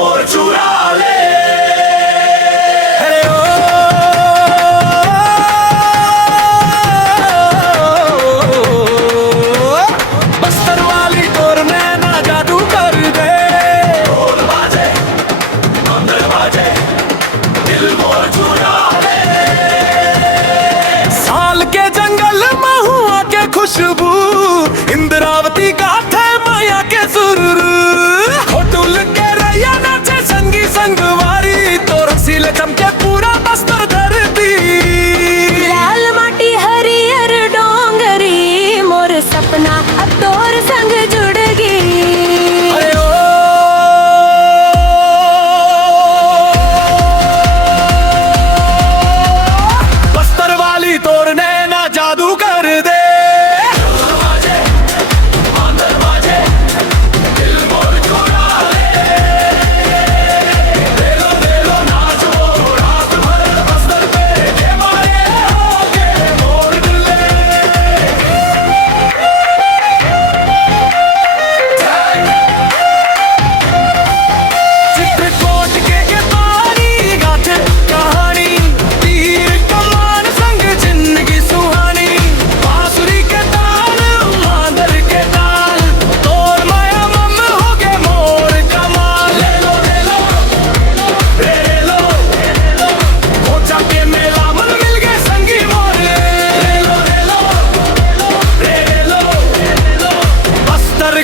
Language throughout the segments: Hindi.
मोर चुरा ले। बस्तर वाली तोर नैना जादू कर दे। ढोल बाजे मंदर बाजे दिल मोर चुरा ले। साल के जंगल महुआ के खुशबू, इंद्रावती का थे माया के सुरूर। खोटुल के रैया नाचे संगी संगवारी, तो रसीले चमके पूरा बस्तर धरती। लाल माटी हरियर डोंगरी, मोर सपना अब तोर संग जुड़ गई। अरे ओ बस्तर वाली तोर नैना जादू कर दे।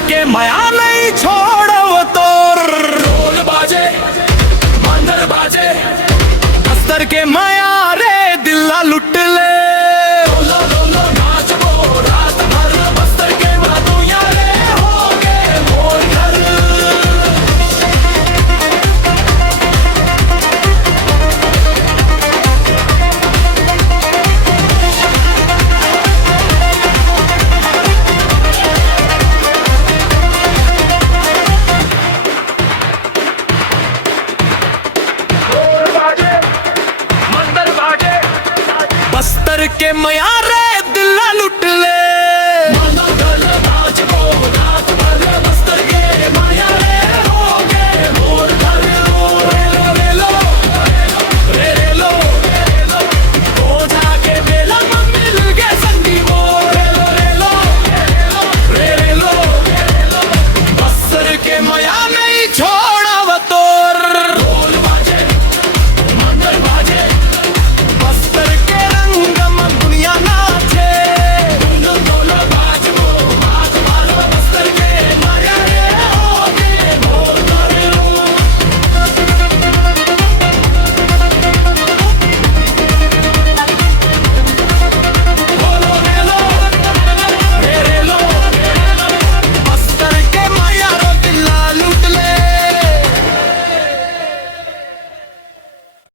के माया नहीं छोड़ो तोर। ढोल बाजे मंदर बाजे बस्तर के माया रे दिल्ला लुट ले। लो लो लो नाच वो रात भर बस्तर के मातुया रे हो गए मोर घर। बस्तर के मया